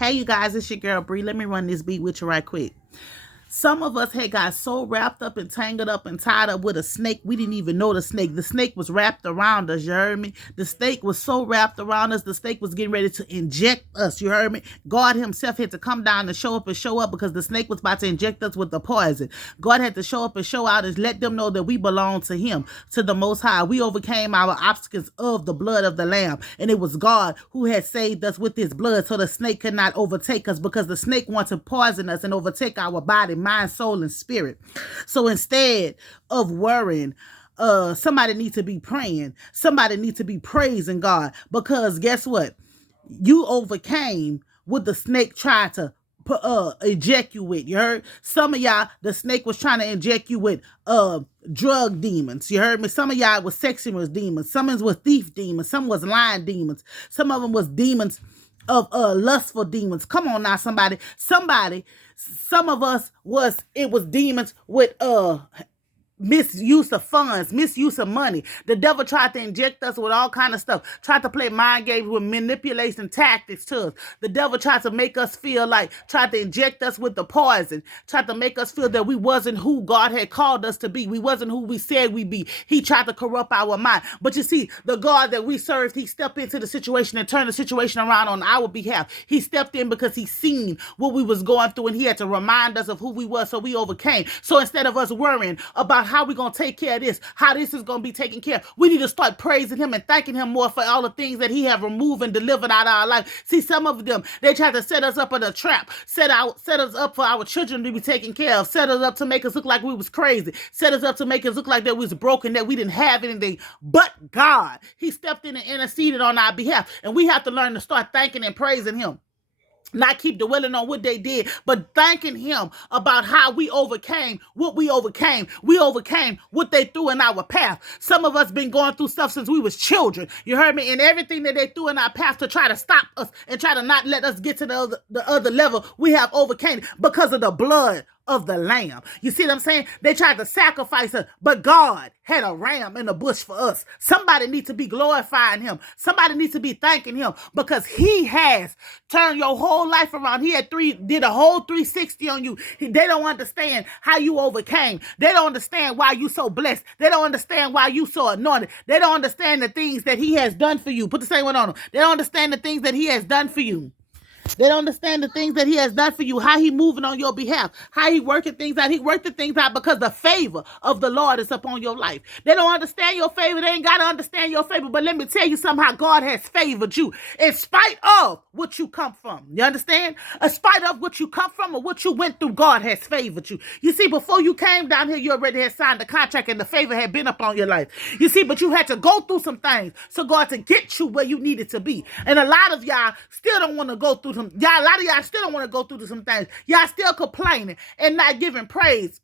Hey, you guys, it's your girl Bree. Let me run this beat with you right quick. Some of us had got so wrapped up and tangled up and tied up with a snake, we didn't even know the snake. The snake was wrapped around us, you heard me? The snake was so wrapped around us, the snake was getting ready to inject us, you heard me? God himself had to come down and show up because the snake was about to inject us with the poison. God had to show up and show out and let them know that we belong to him, to the Most High. We overcame our obstacles of the blood of the Lamb, and it was God who had saved us with his blood so the snake could not overtake us, because the snake wants to poison us and overtake our body, mind, soul, and spirit. So instead of worrying, somebody needs to be praying. Somebody needs to be praising God, because guess what? You overcame what the snake tried to inject you with. You heard? Some of y'all, the snake was trying to inject you with drug demons. You heard me? Some of y'all was sexual demons. Some of them was thief demons. Some was lying demons. Some of them was demons of lustful demons. Come on now, somebody. Some of us it was demons with misuse of funds, misuse of money. The devil tried to inject us with all kind of stuff, tried to play mind games with manipulation tactics to us. The devil tried to make us feel like, tried to inject us with the poison, tried to make us feel that we wasn't who God had called us to be. We wasn't who we said we be. He tried to corrupt our mind. But you see, the God that we served, he stepped into the situation and turned the situation around on our behalf. He stepped in because he seen what we was going through, and he had to remind us of who we were, so we overcame. So instead of us worrying about how we going to take care of this, how this is going to be taken care of, we need to start praising him and thanking him more for all the things that he have removed and delivered out of our life. See, some of them, they tried to set us up in a trap, set us up for our children to be taken care of, set us up to make us look like we was crazy, set us up to make us look like that we was broken, that we didn't have anything. But God, he stepped in and interceded on our behalf, and we have to learn to start thanking and praising him. Not keep dwelling on what they did, but thanking him about how we overcame what we overcame. We overcame what they threw in our path. Some of us been going through stuff since we was children. You heard me? And everything that they threw in our path to try to stop us and try to not let us get to the other level, we have overcame because of the blood of the Lamb. You see what I'm saying? They tried to sacrifice us, but God had a ram in the bush for us. Somebody needs to be glorifying him. Somebody needs to be thanking him, because he has turned your whole life around. He did a whole 360 on you. They don't understand how you overcame. They don't understand why you so blessed. They don't understand why you so anointed. They don't understand the things that he has done for you. Put the same one on them. They don't understand the things that he has done for you. They don't understand the things that he has done for you, how he moving on your behalf, how he working things out. He worked the things out because the favor of the Lord is upon your life. They don't understand your favor. They ain't got to understand your favor. But let me tell you somehow God has favored you in spite of what you come from. You understand? In spite of what you come from or what you went through, God has favored you. You see, before you came down here, you already had signed the contract and the favor had been upon your life. You see, but you had to go through some things so God to get you where you needed to be. And a lot of y'all still don't want to go through a lot of y'all still don't want to go through some things. Y'all still complaining and not giving praise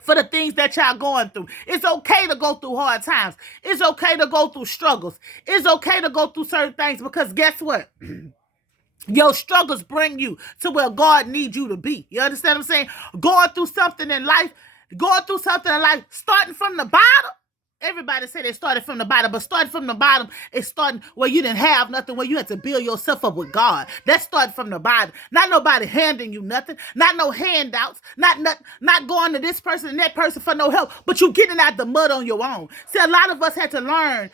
for the things that y'all going through. It's okay to go through hard times. It's okay to go through struggles. It's okay to go through certain things, because guess what? Your struggles bring you to where God needs you to be. You understand what I'm saying? Going through something in life, starting from the bottom. Everybody say they started from the bottom, but starting from the bottom is starting where you didn't have nothing, where you had to build yourself up with God. That's starting from the bottom. Not nobody handing you nothing, not no handouts, not going to this person and that person for no help, but you getting out the mud on your own. See, a lot of us had to learn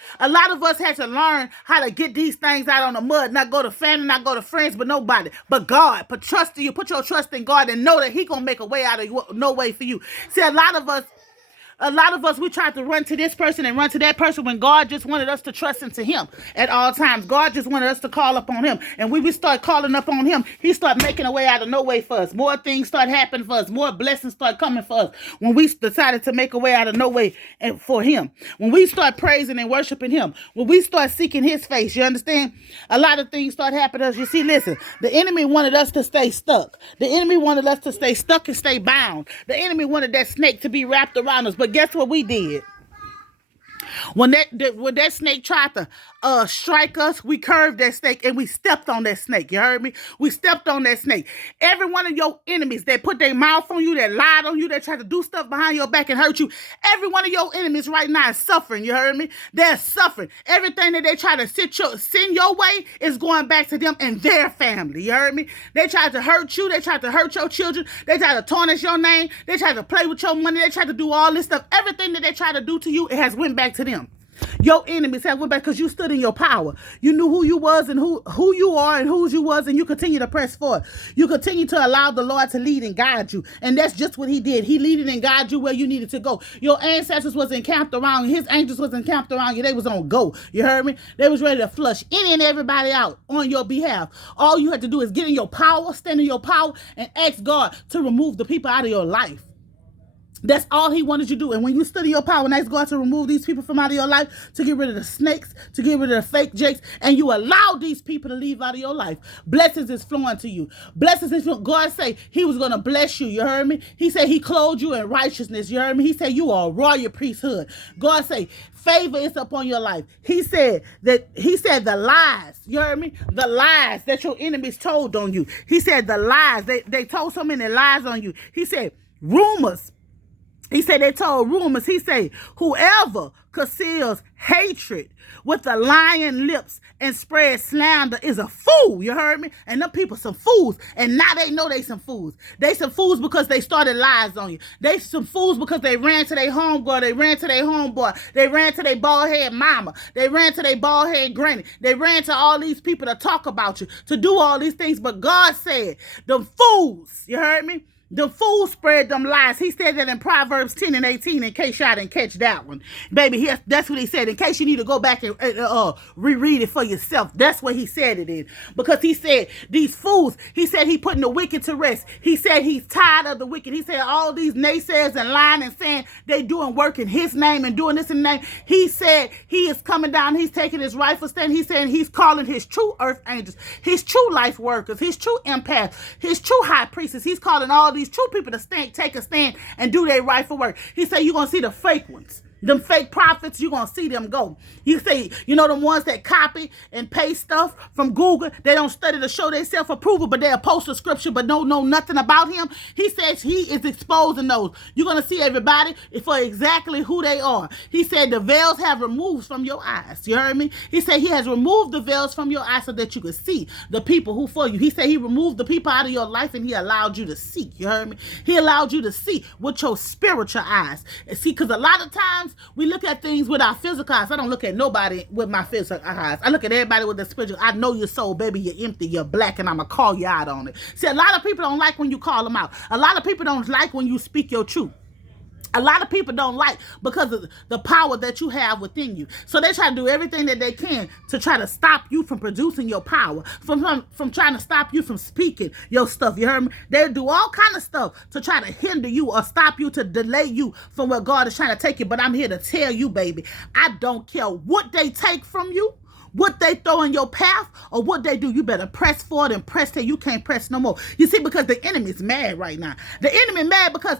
how to get these things out on the mud, not go to family, not go to friends, but nobody, but God. Put your trust in God and know that he gonna make a way out of no way for you. See, a lot of us, we tried to run to this person and run to that person when God just wanted us to trust into him at all times. God just wanted us to call upon him. And when we start calling upon him, he start making a way out of no way for us. More things start happening for us. More blessings start coming for us when we decided to make a way out of no way for him. When we start praising and worshiping him. When we start seeking his face, you understand? A lot of things start happening to us. You see, listen, the enemy wanted us to stay stuck. The enemy wanted us to stay stuck and stay bound. The enemy wanted that snake to be wrapped around us. But guess what we did? When that snake tried to strike us, we curved that snake and we stepped on that snake. You heard me? We stepped on that snake. Every one of your enemies that put their mouth on you, that lied on you, that tried to do stuff behind your back and hurt you, every one of your enemies right now is suffering. You heard me? They're suffering. Everything that they try to send your way is going back to them and their family. You heard me? They tried to hurt you. They tried to hurt your children. They tried to tarnish your name. They tried to play with your money. They tried to do all this stuff. Everything that they tried to do to you, it has went back to them. Your enemies have went back because you stood in your power. You knew who you was and who you are and whose you was, and you continue to press forward. You continue to allow the Lord to lead and guide you. And that's just what he did. He leaded and guided you where you needed to go. Your ancestors was encamped around you. His angels was encamped around you. They was on go. You heard me? They was ready to flush any and everybody out on your behalf. All you had to do is get in your power, stand in your power, and ask God to remove the people out of your life. That's all he wanted you to do. And when you study your power and ask God to remove these people from out of your life, to get rid of the snakes, to get rid of the fake jakes, and you allow these people to leave out of your life, blessings is flowing to you. Blessings is flowing. God say he was going to bless you. You heard me? He said he clothed you in righteousness. You heard me? He said you are a royal priesthood. God say favor is upon your life. He said the lies, you heard me? The lies that your enemies told on you. He said the lies. They told so many lies on you. He said rumors. He said they told rumors. He said whoever conceals hatred with the lying lips and spread slander is a fool. You heard me? And them people some fools. And now they know they some fools. They some fools because they started lies on you. They some fools because they ran to their homegirl. They ran to their homeboy. They ran to their bald head mama. They ran to their bald head granny. They ran to all these people to talk about you, to do all these things. But God said, them fools, you heard me? The fool spread them lies. He said that in Proverbs 10 and 18, in case y'all didn't catch that one. Baby, that's what he said. In case you need to go back and reread it for yourself. That's what he said it in. Because he said, these fools, he said he putting the wicked to rest. He said he's tired of the wicked. He said all these naysayers and lying and saying they doing work in his name and doing this in name. He said he is coming down. He's taking his rightful stand. He's saying he's calling his true earth angels, his true life workers, his true empaths, his true high priestess. He's calling all these true people to take a stand and do their rightful work. He said you're going to see the fake ones. Them fake prophets, you're going to see them go. You say, you know, the ones that copy and paste stuff from Google, they don't study to show their self-approval, but they'll post a scripture but don't know nothing about him. He says he is exposing those. You're going to see everybody for exactly who they are. He said the veils have removed from your eyes. You heard me? He said he has removed the veils from your eyes so that you could see the people who for you. He said he removed the people out of your life and he allowed you to see. You heard me? He allowed you to see with your spiritual eyes. See, because a lot of times, we look at things with our physical eyes. I don't look at nobody with my physical eyes. I look at everybody with the spiritual. I know your soul, baby. You're empty. You're black, and I'm going to call you out on it. See, a lot of people don't like when you call them out. A lot of people don't like when you speak your truth. A lot of people don't like because of the power that you have within you. So they try to do everything that they can to try to stop you from producing your power, from trying to stop you from speaking your stuff. You heard me? They do all kind of stuff to try to hinder you or stop you, to delay you from where God is trying to take you. But I'm here to tell you, baby, I don't care what they take from you, what they throw in your path, or what they do. You better press forward and press till you can't press no more. You see, because the enemy's mad right now. The enemy mad because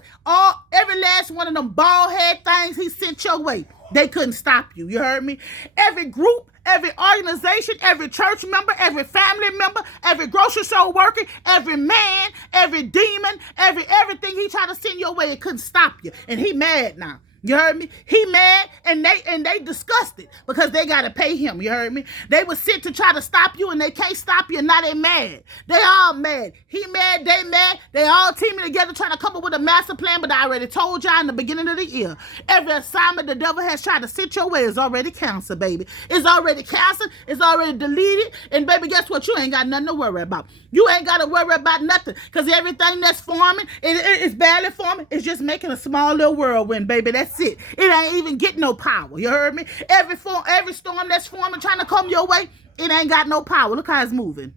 every last one of them bald head things he sent your way, they couldn't stop you. You heard me? Every group, every organization, every church member, every family member, every grocery store worker, every man, every demon, everything he tried to send your way, it couldn't stop you. And he mad now. You heard me? He mad, and they disgusted because they got to pay him. You heard me? They were sent to try to stop you, and they can't stop you, and now they mad. They all mad. He mad, they mad. They all teaming together trying to come up with a master plan, but I already told y'all in the beginning of the year, every assignment the devil has tried to sit your way is already canceled, baby. It's already canceled. It's already deleted, and baby, guess what? You ain't got nothing to worry about. You ain't got to worry about nothing because everything that's forming, it's barely forming. It's just making a small little whirlwind, baby. That's it. It ain't even getting no power. You heard me? Every storm that's forming, trying to come your way, it ain't got no power. Look how it's moving.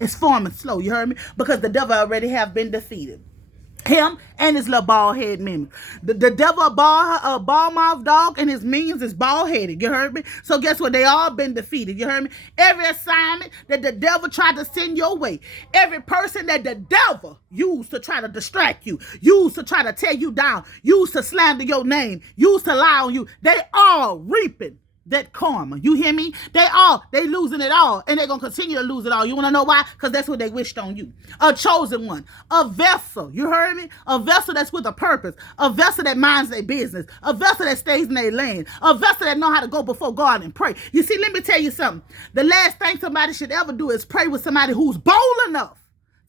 It's forming slow. You heard me? Because the devil already have been defeated. Him and his little bald head minion. The devil a ball mouth dog and his minions is bald headed. You heard me? So guess what? They all been defeated. You heard me? Every assignment that the devil tried to send your way, every person that the devil used to try to distract you, used to try to tear you down, used to slander your name, used to lie on you, they all reaping that karma. You hear me? They losing it all, and they're gonna continue to lose it all. You wanna know why? Because that's what they wished on you. A chosen one, a vessel. You heard me? A vessel that's with a purpose, a vessel that minds their business, a vessel that stays in their lane, a vessel that know how to go before God and pray. You see, let me tell you something. The last thing somebody should ever do is pray with somebody who's bold enough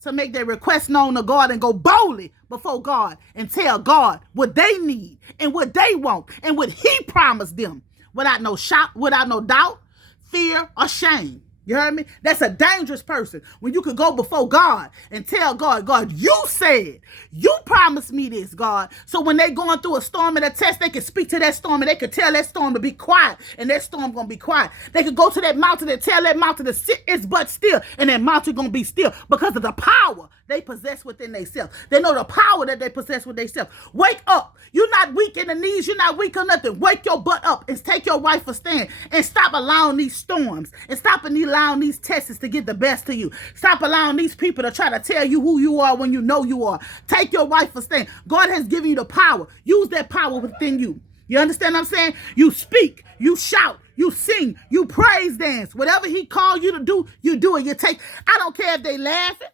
to make their request known to God and go boldly before God and tell God what they need and what they want and what He promised them, without no shock, without no doubt, fear, or shame. You heard me? That's a dangerous person. When you could go before God and tell God, God, you said, you promised me this, God. So when they going through a storm and a test, they can speak to that storm and they can tell that storm to be quiet, and that storm going to be quiet. They can go to that mountain and tell that mountain to sit its butt still, and that mountain going to be still because of the power they possess within themselves. They know the power that they possess within themselves. Wake up. You're not weak in the knees. You're not weak on nothing. Wake your butt up and take your rightful stand and stop allowing these storms and stop allowing these tests to get the best of you. Stop allowing these people to try to tell you who you are when you know you are. Take your rightful stand. God has given you the power. Use that power within you. You understand what I'm saying? You speak, you shout, you sing, you praise dance. Whatever He called you to do, you do it. You take. I don't care if they laughing.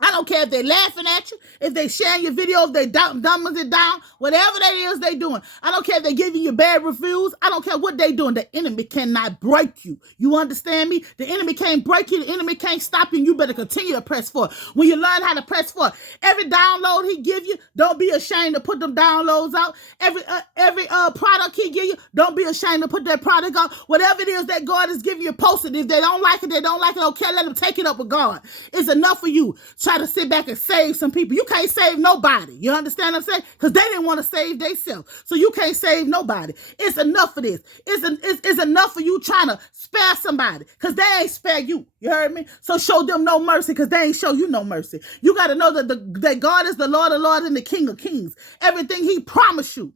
I don't care if they're laughing at you, if they sharing your video, if they dumbing it down, whatever that is they doing. I don't care if they're giving you bad reviews. I don't care what they doing. The enemy cannot break you. You understand me? The enemy can't break you. The enemy can't stop you. And you better continue to press forward. When you learn how to press forward, every download He give you, don't be ashamed to put them downloads out. Every product He give you, don't be ashamed to put that product out. Whatever it is that God is giving you, post it. If they don't like it, they don't like it. Okay, let them take it up with God. It's enough for you. Try to sit back and save some people. You can't save nobody. You understand what I'm saying? Because they didn't want to save themselves. So you can't save nobody. It's enough for this. It's enough for you trying to spare somebody because they ain't spare you. You heard me? So show them no mercy because they ain't show you no mercy. You got to know that God is the Lord of Lords and the King of Kings. Everything He promised you.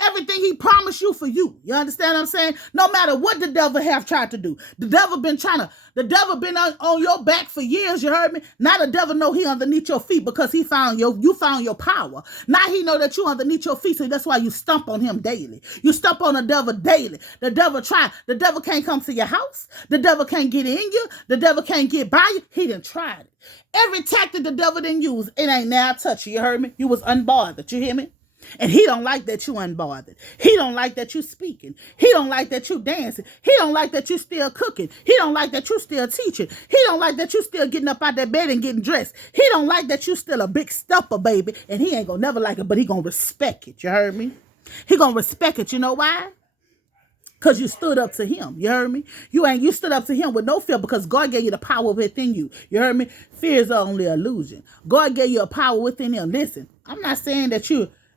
Everything He promised you for you. You understand what I'm saying? No matter what the devil have tried to do. The devil been on your back for years, you heard me? Now the devil know he underneath your feet because you found your power. Now he know that you underneath your feet, so that's why you stomp on him daily. You stomp on the devil daily. The devil can't come to your house. The devil can't get in you. The devil can't get by you. He done tried it. Every tactic the devil didn't use, it ain't now touch you, you heard me? You was unbothered, you hear me? And He don't like that you unbothered. He don't like that you speaking. He don't like that you dancing. He don't like that you still cooking. He don't like that you still teaching. He don't like that you still getting up out that bed and getting dressed. He don't like that you still a big stepper, baby. And He ain't gonna never like it, but He gonna respect it. You heard me? He gonna respect it. You know why? Because you stood up to Him. You heard me? You stood up to Him with no fear because God gave you the power within you. You heard me? Fear is only an illusion. God gave you a power within Him. Listen, I'm not saying that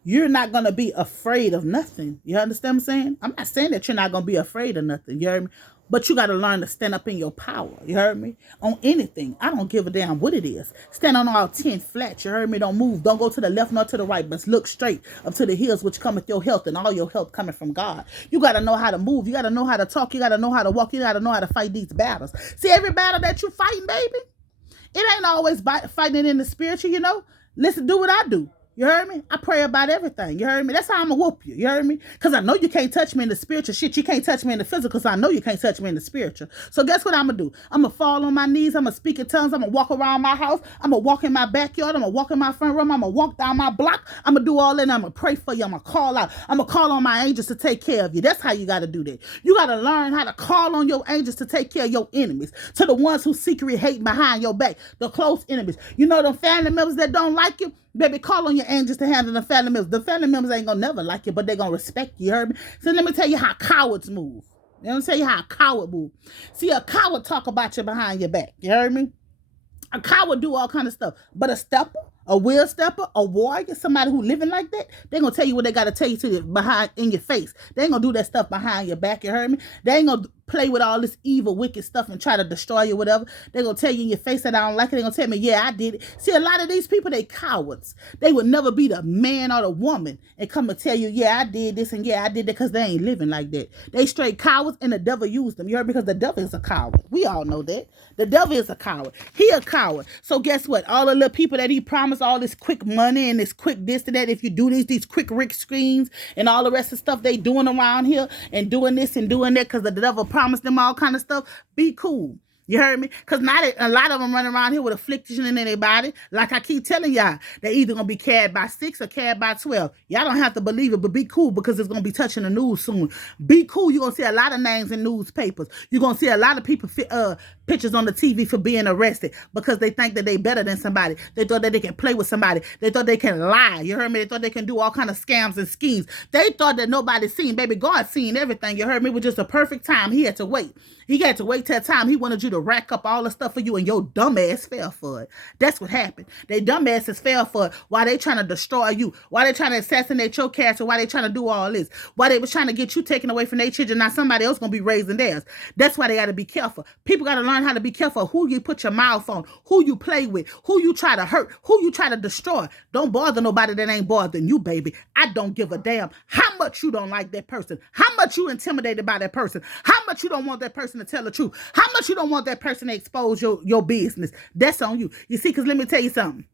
you're not going to be afraid of nothing. You understand what I'm saying? I'm not saying that you're not going to be afraid of nothing. You heard me? But you got to learn to stand up in your power. You heard me? On anything. I don't give a damn what it is. Stand on all 10 flat. You heard me? Don't move. Don't go to the left nor to the right, but look straight up to the hills which cometh your health, and all your health coming from God. You got to know how to move. You got to know how to talk. You got to know how to walk. You got to know how to fight these battles. See, every battle that you fighting, baby, it ain't always fighting in the spiritual, you know? Listen, do what I do. You heard me? I pray about everything. You heard me? That's how I'm going to whoop you. You heard me? Because I know you can't touch me in the spiritual shit. You can't touch me in the physical, because I know you can't touch me in the spiritual. So guess what I'm going to do? I'm going to fall on my knees. I'm going to speak in tongues. I'm going to walk around my house. I'm going to walk in my backyard. I'm going to walk in my front room. I'm going to walk down my block. I'm going to do all that. And I'm going to pray for you. I'm going to call out. I'm going to call on my angels to take care of you. That's how you got to do that. You got to learn how to call on your angels to take care of your enemies. To the ones who secretly hate behind your back. The close enemies. You know them family members that don't like you? Baby, call on your angels to handle the family members. The family members ain't gonna never like you, but they gonna respect you, you heard me? So let me tell you how cowards move. Let me tell you how a coward move. See, a coward talk about you behind your back, you heard me? A coward do all kind of stuff, but a stepper, a wheel stepper, a warrior, somebody who living like that, they gonna tell you what they gotta tell you to behind in your face. They ain't gonna do that stuff behind your back, you heard me? They ain't gonna play with all this evil, wicked stuff and try to destroy you, whatever. They gonna tell you in your face that I don't like it. They gonna tell me, yeah, I did it. See, a lot of these people, they cowards. They would never be the man or the woman and come and tell you, yeah, I did this and yeah, I did that, because they ain't living like that. They straight cowards, and the devil used them. You heard? Because the devil is a coward. We all know that. The devil is a coward. He a coward. So guess what? All the little people that he promised all this quick money and this quick this and that, if you do these quick Rick screens and all the rest of stuff they doing around here and doing this and doing that because the devil promised them all kind of stuff, be cool. You heard me? Because now a lot of them run around here with affliction in their body. Like I keep telling y'all, they're either going to be carried by 6 or carried by 12. Y'all don't have to believe it, but be cool because it's going to be touching the news soon. Be cool. You're going to see a lot of names in newspapers. You're going to see a lot of people pictures on the TV for being arrested because they think that they better than somebody. They thought that they can play with somebody. They thought they can lie. You heard me? They thought they can do all kind of scams and schemes. They thought that nobody seen. Baby, God seen everything. You heard me? It was just a perfect time. He had to wait. He had to wait till time. He wanted you to rack up all the stuff for you, and your dumb ass fell for it. That's what happened. They dumb asses fell for it while they trying to destroy you, while they trying to assassinate your character, while they trying to do all this, while they was trying to get you taken away from their children. Now somebody else gonna be raising theirs. That's why they got to be careful. People got to learn how to be careful of who you put your mouth on, who you play with, who you try to hurt, who you try to destroy. Don't bother nobody that ain't bothering you, baby. I don't give a damn how much you don't like that person, how much you intimidated by that person, how much you don't want that person to tell the truth, how much you don't want that person to expose your business. That's on you. You see, because let me tell you something.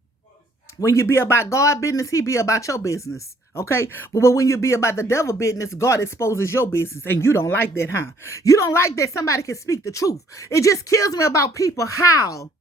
When you be about God business, he be about your business. Okay? But when you be about the devil business, God exposes your business. And you don't like that, huh? You don't like that somebody can speak the truth. It just kills me about people how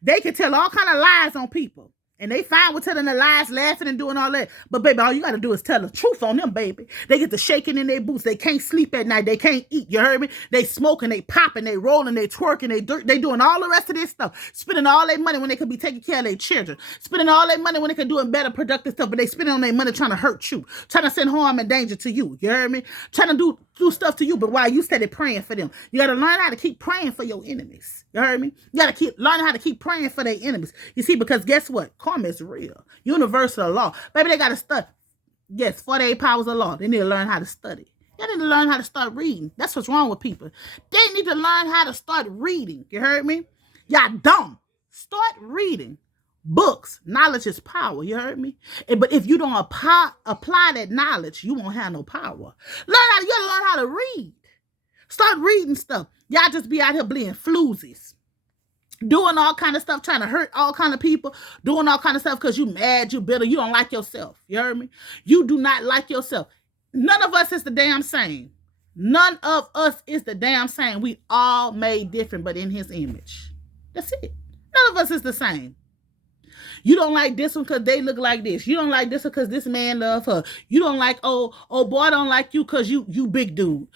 they can tell all kind of lies on people. And they fine with telling the lies, laughing and doing all that. But baby, all you got to do is tell the truth on them, baby. They get to shaking in their boots. They can't sleep at night. They can't eat. You heard me? They smoking, they popping, they rolling, they twerking, they doing all the rest of this stuff. Spending all their money when they could be taking care of their children. Spending all their money when they could do better productive stuff. But they spending on their money trying to hurt you. Trying to send harm and danger to you. You heard me? Trying to do stuff to you, but while you started praying for them. You got to learn how to keep praying for your enemies. You heard me? You got to learn how to keep praying for their enemies. You see, because guess what? Karma is real. Universal law. Baby, they got to study. Yes, 48 powers of law. They need to learn how to study. They need to learn how to start reading. That's what's wrong with people. They need to learn how to start reading. You heard me? Y'all dumb. Start reading. Books. Knowledge is power. You heard me? But if you don't apply that knowledge, you won't have no power. You gotta learn how to read. Start reading stuff. Y'all just be out here being floozies. Doing all kind of stuff, trying to hurt all kind of people, doing all kind of stuff because you mad, you bitter, you don't like yourself. You heard me? You do not like yourself. None of us is the damn same. None of us is the damn same. We all made different, but in his image. That's it. None of us is the same. You don't like this one because they look like this. You don't like this one because this man love her. You don't like, oh boy, I don't like you because you big dude.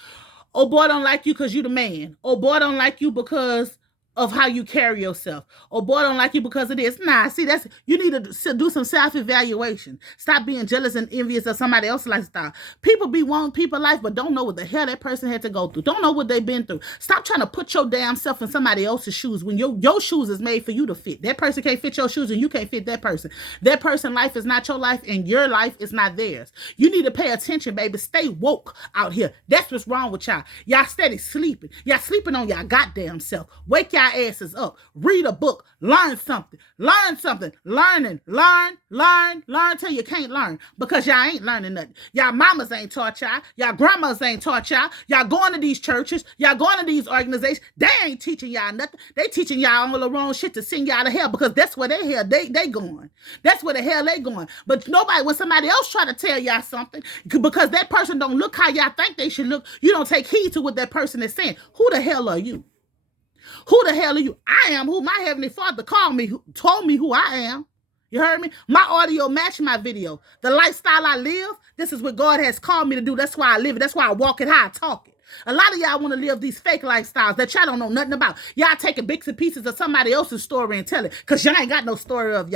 Oh boy, I don't like you because you the man. Oh boy, I don't like you because of how you carry yourself. Oh boy, I don't like you because of this. Nah, see, you need to do some self-evaluation. Stop being jealous and envious of somebody else's lifestyle. People be wanting people's life, but don't know what the hell that person had to go through. Don't know what they've been through. Stop trying to put your damn self in somebody else's shoes when your shoes is made for you to fit. That person can't fit your shoes and you can't fit that person. That person's life is not your life and your life is not theirs. You need to pay attention, baby. Stay woke out here. That's what's wrong with y'all. Y'all steady sleeping. Y'all sleeping on y'all goddamn self. Wake y'all asses up. Read a book. Learn something. Learn something. Learning. Learn till you can't learn because y'all ain't learning nothing. Y'all mamas ain't taught y'all. Y'all grandmas ain't taught y'all. Y'all going to these churches. Y'all going to these organizations. They ain't teaching y'all nothing. They teaching y'all all the wrong shit to send y'all to hell because that's where they going. That's where the hell they going. But when somebody else try to tell y'all something, because that person don't look how y'all think they should look, you don't take heed to what that person is saying. Who the hell are you? Who the hell are you? I am who my Heavenly Father told me who I am. You heard me? My audio matched my video. The lifestyle I live, this is what God has called me to do. That's why I live it. That's why I walk it, how I talk it. A lot of y'all want to live these fake lifestyles that y'all don't know nothing about. Y'all taking bits and pieces of somebody else's story and tell it because y'all ain't got no story of y'all.